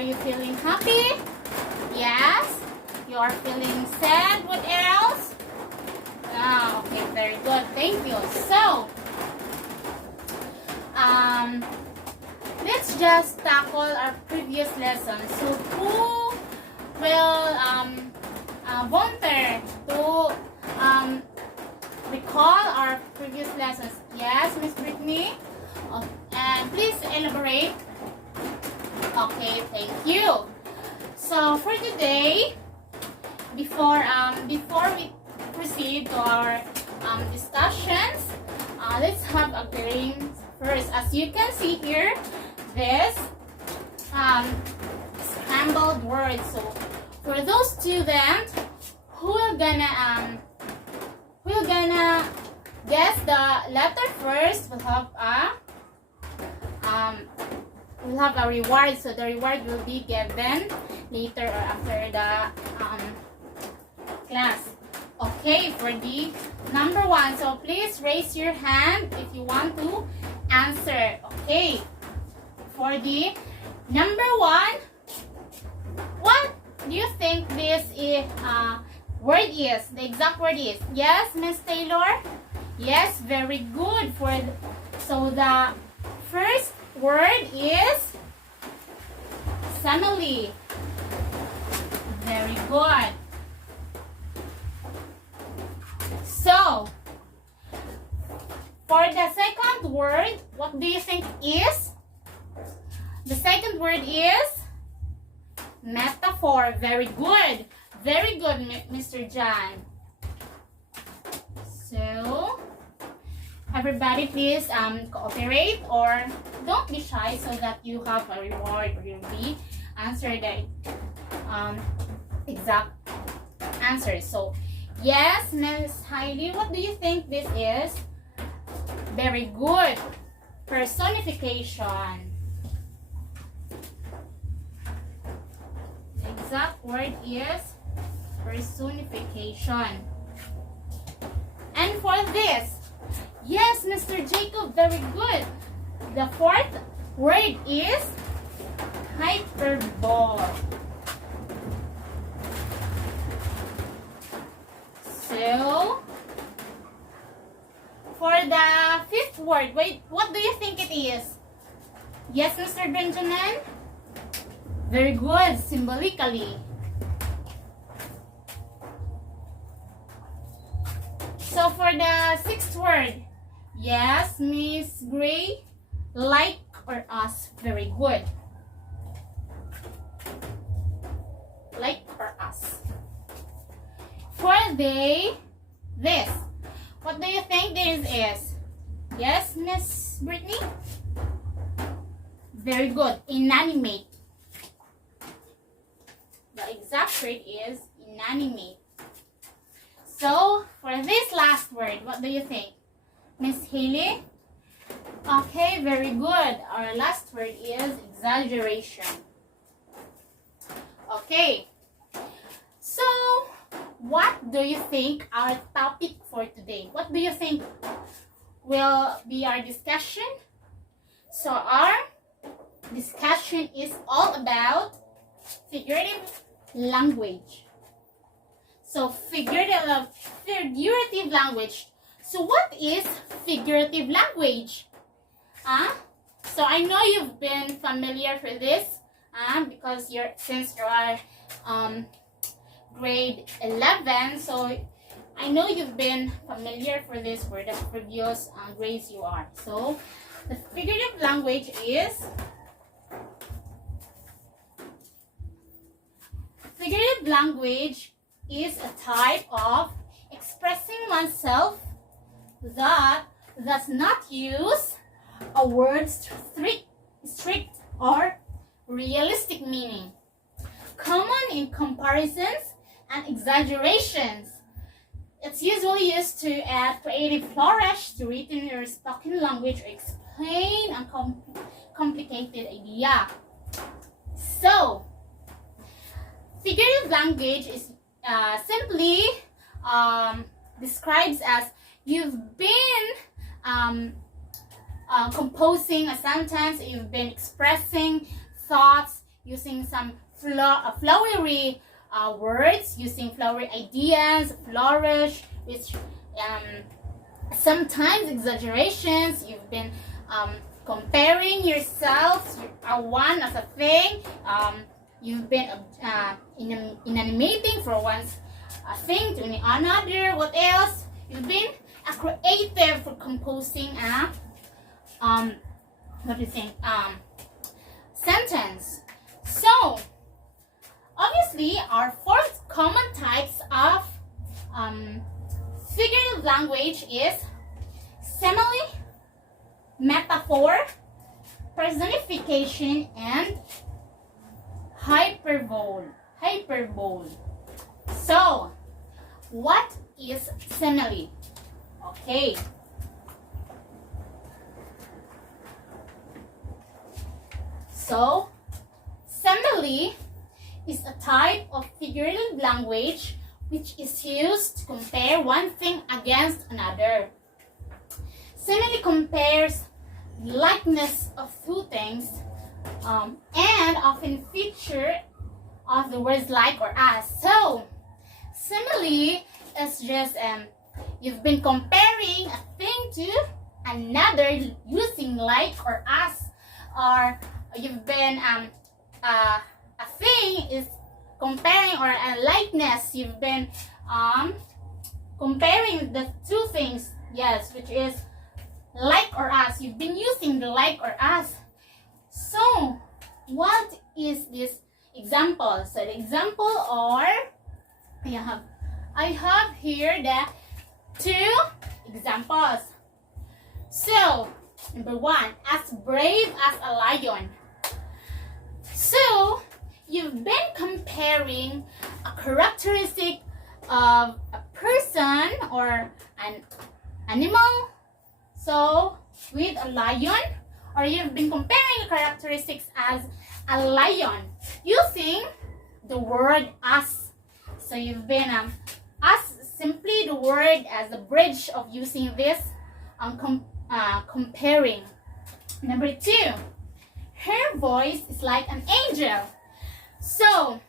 Are you feeling happy? Yes? You are feeling sad? What else? Ah, okay, very good. Thank you. So, let's just tackle our previous lesson. So, who will volunteer to recall our previous lessons? Yes, Miss Brittany? And please elaborate. Okay, thank you. So, for today, before we proceed to our discussions, let's have a game first. As you can see here, this scrambled words. So for those students who are gonna guess the letter first, we'll have a reward. So the reward will be given later or after the class. Okay, for the number 1. So please raise your hand if you want to answer. Okay. For the number 1, what do you think this is word is? The exact word is? Yes, Miss Taylor? Yes, very good. So the first word is family. Very good. So, for the second word, what do you think is? The second word is metaphor. Very good. Very good, Mr. John. So, everybody please cooperate or don't be shy so that you have a reward or you'll be answer the exact answers. So, yes, Miss Heidi, what do you think this is? Very good. Personification. The exact word is personification. And for this, yes, Mr. Jacob, very good. The fourth word is hyperbole. So, for the fifth word, wait, what do you think it is? Yes, Mr. Benjamin? Very good, symbolically. So, for the sixth word, yes, Miss Gray, like or us, very good. Like or us. For this, what do you think this is? Yes, Miss Brittany? Very good. Inanimate. The exact word is inanimate. So, for this last word, what do you think? Miss Haley? Okay, very good. Our last word is exaggeration. Okay. So, what do you think our topic for today? What do you think will be our discussion? So our discussion is all about figurative language. So figurative language. So what is figurative language? So I know you've been familiar for this because since you are grade 11, so I know you've been familiar for this for the previous grades you are. So the figurative language is a type of expressing oneself that does not use a word's strict or realistic meaning, common in comparisons and exaggerations. It's usually used to add creative flourish to written or spoken language or explain a complicated idea. So, figurative language is simply describes as you've been composing a sentence, you've been expressing thoughts using some flowery words, using flowery ideas, flourish, which sometimes exaggerations. You've been comparing yourselves, one as a thing. You've been inanimating for one thing to another. What else? You've been a creative for composing a what do you think? Sentence. So obviously, our fourth common types of figurative language is simile, metaphor, personification, and hyperbole. So, what is simile? Okay. So, simile is a type of figurative language which is used to compare one thing against another. Simile compares likeness of two things and often feature of the words like or as. So, simile is just you've been comparing a thing to another using like or as, or you've been a thing is comparing, or a likeness, you've been comparing the two things, yes, which is like or as. You've been using the like or as. So what is this example? So the example, or I have here the two examples. So number one, as brave as a lion. So you've been comparing a characteristic of a person or an animal, so with a lion, or you've been comparing characteristics as a lion using the word as. So you've been as simply the word as the bridge of using this comparing. Number two, her voice is like an angel. So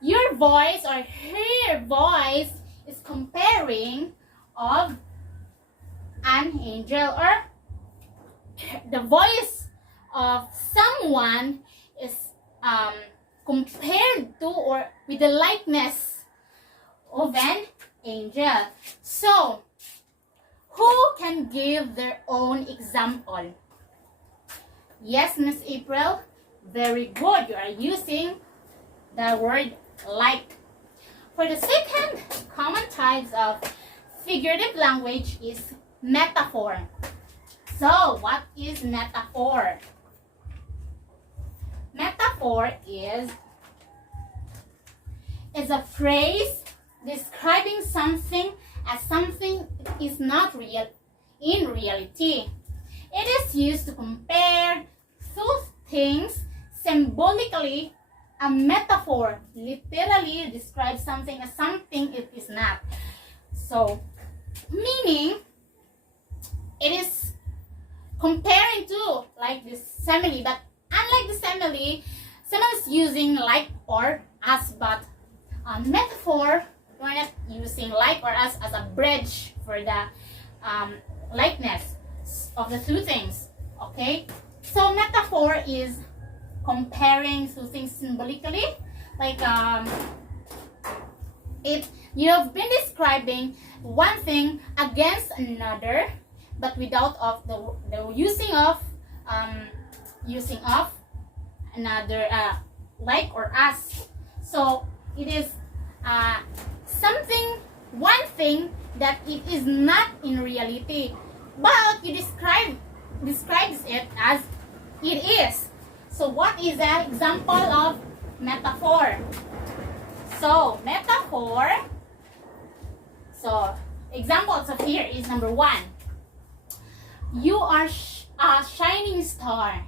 your voice or her voice is comparing of an angel, or the voice of someone is compared to or with the likeness of an angel. So who can give their own example? Yes, Miss April, very good. You are using the word like. For the second common types of figurative language is metaphor. So what is metaphor? Metaphor is a phrase describing something as something is not real in reality. It is used to compare two things symbolically. A metaphor literally describes something as something it is not. So, meaning it is comparing to like this simile, but unlike the simile is using like or as, but metaphor, we're not using like or as a bridge for the likeness of the two things. Okay, so metaphor is comparing two things symbolically, like you have been describing one thing against another, but without of the using of another like or as. So it is something, one thing that it is not in reality, but you describes it as it is. So what is an example of metaphor? So metaphor, so examples of here is number one, you are a shining star.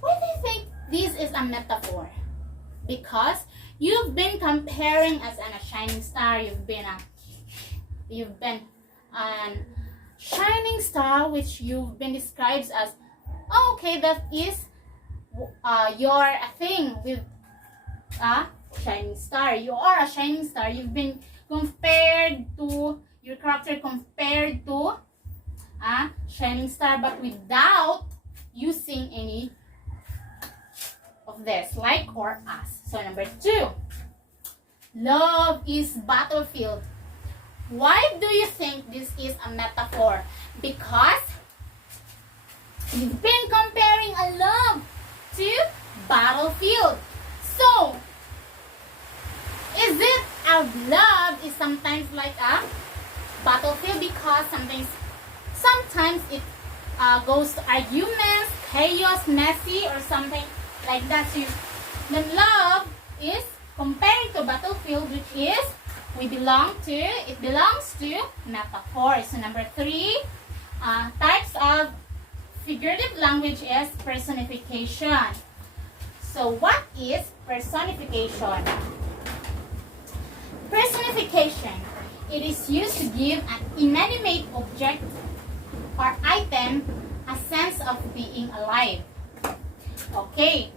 Why do you think this is a metaphor? Because you've been comparing as a shining star. You've been a shining star, which you've been described as, oh, okay, that is you're a thing with a shining star. You are a shining star. You've been compared to your character, compared to a shining star, but without using any of this, like or as. So number 2, love is battlefield. Why do you think this is a metaphor? Because you've been comparing a love to battlefield. So, is it a love is sometimes like a battlefield? Because sometimes it goes to arguments, chaos, messy, or something like that. So the love is comparing to battlefield, which is it belongs to metaphor. So number 3, types of figurative language is personification. So what is personification? Personification, it is used to give an inanimate object or item a sense of being alive. Okay,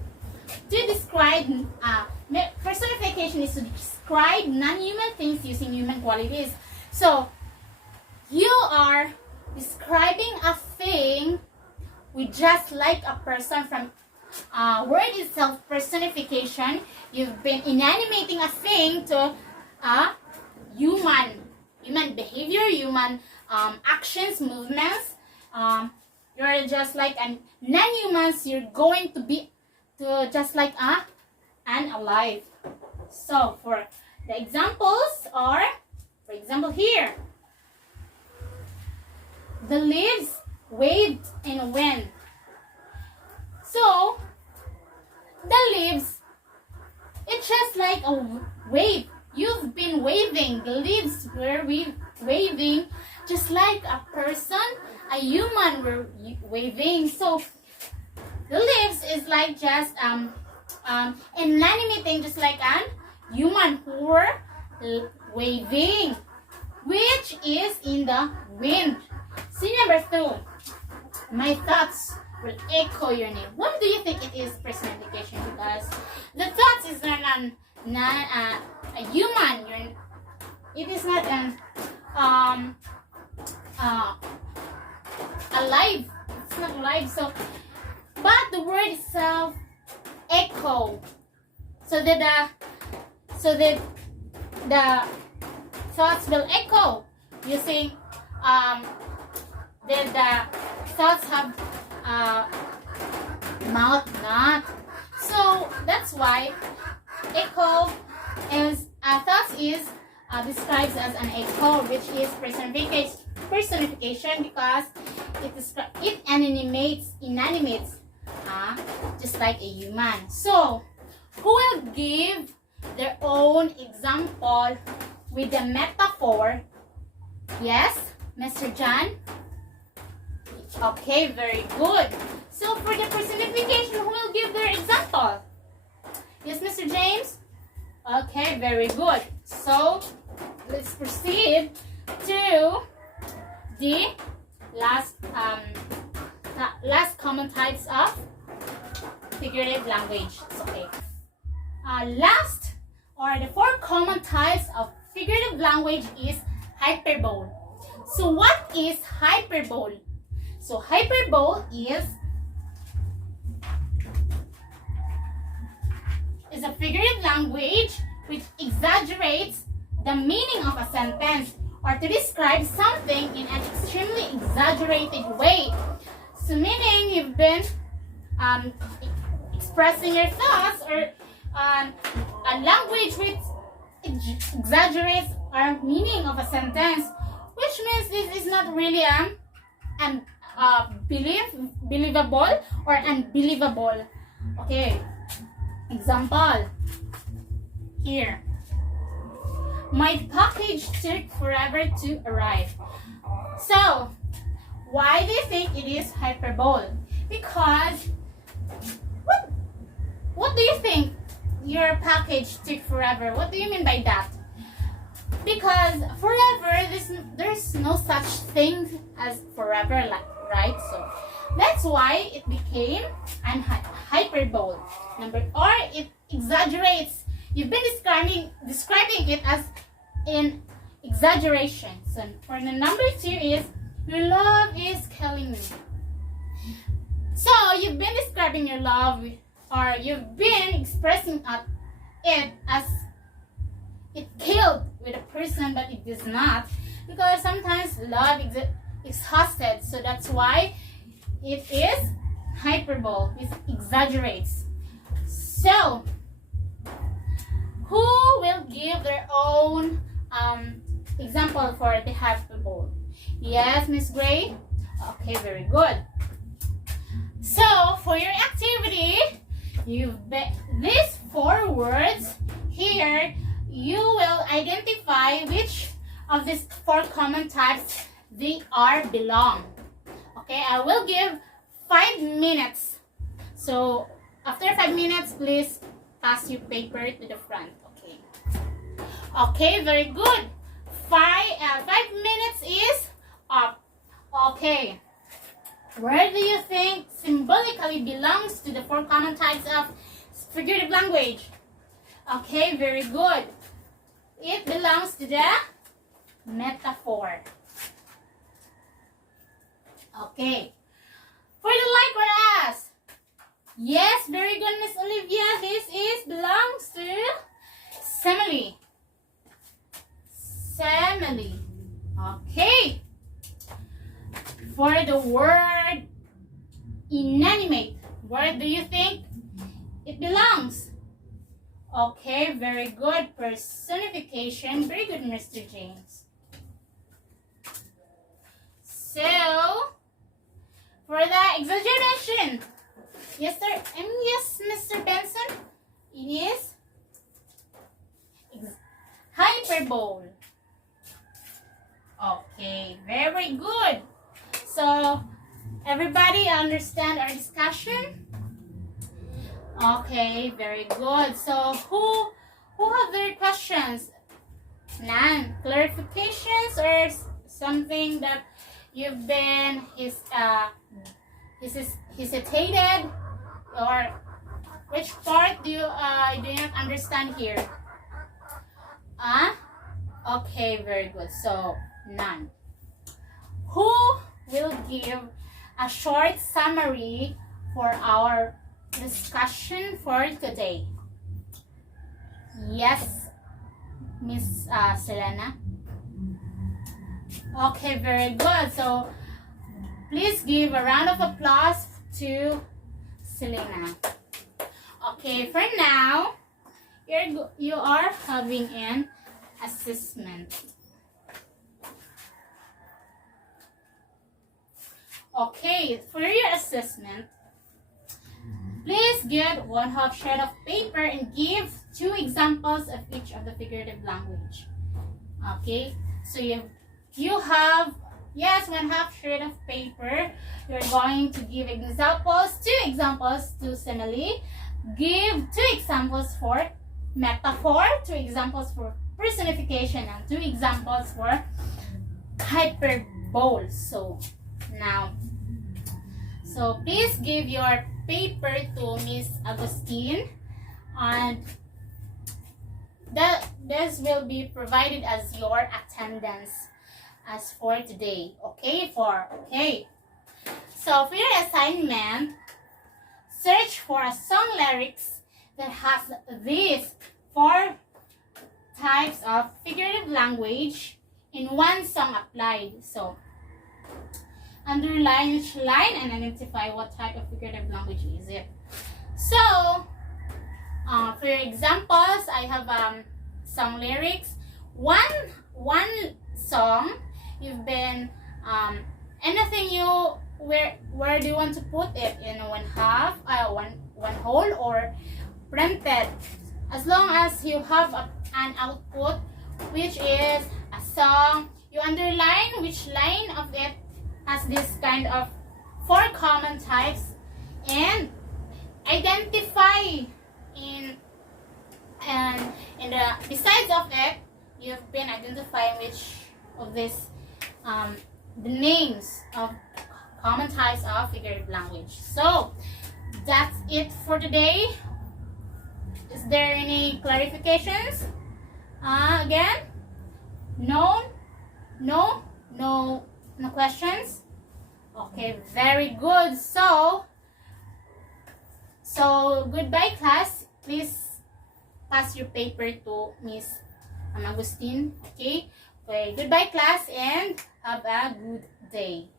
to describe personification is to describe non-human things using human qualities. So you are describing a thing with just like a person. From word itself, personification, you've been inanimating a thing to a human behavior, human actions, movements. You're just like an non-humans. You're going to be to just like an alive. So for the examples are, for example here, the leaves waved in the wind. So the leaves, it's just like a wave. You've been waving. The leaves were waving just like a person, a human were waving. So the leaves is like just inanimate, just like an human who were waving, which is in the wind. See number 2, my thoughts will echo your name. What do you think it is personification? Because the thoughts is not a human. It is not alive. It's not alive. So, but the word itself echo. So that the thoughts will echo using the thoughts have mouth, not. So that's why echo is thoughts is describes as an echo, which is personification because it inanimates just like a human. So who will give their own example with the metaphor? Yes, Mr. John? Okay, very good. So for the personification, who will give their example? Yes, Mr. James? Okay, very good. So let's proceed to the last common types of figurative language. Okay. Last, or the 4 common types of figurative language is hyperbole. So what is hyperbole? So hyperbole is a figurative language which exaggerates the meaning of a sentence or to describe something in an extremely exaggerated way. So meaning you've been expressing your thoughts or a language which exaggerates our meaning of a sentence, which means this is not really believable or unbelievable. Okay, example here. My package took forever to arrive. So why do you think it is hyperbole? Because what do you think your package took forever? What do you mean by that? Because forever, there's no such thing as forever, right? So That's why it became an hyperbole. Or it exaggerates. You've been describing it as in exaggeration. So for the number 2 is, your love is killing me. So you've been describing your love, or you've been expressing it as it killed with a person, but it does not, because sometimes love is exhausted. So that's why it is hyperbole. It exaggerates. So who will give their own example for the hyperbole? Yes, Miss Gray? Okay, very good. So for your activity, these 4 words here, you will identify which of these 4 common types they belong. Okay, I will give 5 minutes. So after 5 minutes, please pass your paper to the front. Okay. Okay, very good. 5 minutes is up. Okay. Where do you think symbolically belongs to the 4 common types of figurative language? Okay, very good. It belongs to the metaphor. Okay. For the like or ask. Yes, very good, Miss Olivia. This belongs to simile. Simile. Okay. For the word inanimate, where do you think it belongs? Okay, very good. Personification. Very good, Mr. James. So, for the exaggeration, yes, sir. Yes, Mr. Benson. It is hyperbole. Okay, very good. So, everybody understand our discussion? Okay, very good. So, who have their questions? None. Clarifications or something that you've been hesitated, or which part do you not understand here? Okay, very good. So, none. Who will give a short summary for our discussion for today? Yes, Miss Selena. Okay, very good. So please give a round of applause to Selena. Okay, for now, you are having an assessment. Okay, for your assessment, please get 1/2 sheet of paper and give 2 examples of each of the figurative language. Okay, so you have, yes, 1/2 sheet of paper. You're going to give examples, 2 examples to simile, give 2 examples for metaphor, 2 examples for personification, and 2 examples for hyperbole. So please give your paper to Miss Agustin, and this will be provided as your attendance as for today. Okay. So for your assignment, search for a song lyrics that has these 4 types of figurative language in one song applied. So underline each line and identify what type of figurative language is it. So, for your examples, I have song lyrics. One song, you've been anything where do you want to put it, in 1/2, one whole, or printed, as long as you have an output which is a song. You underline which line of it has this kind of 4 common types, and identify besides of it, you've been identifying which of this the names of common types of figurative language. So that's it for today. Is there any clarifications? Again, no, no, no, no questions. Okay, very good. So goodbye, class. Please pass your paper to Miss Agustin. Okay. Okay. Goodbye, class, and have a good day.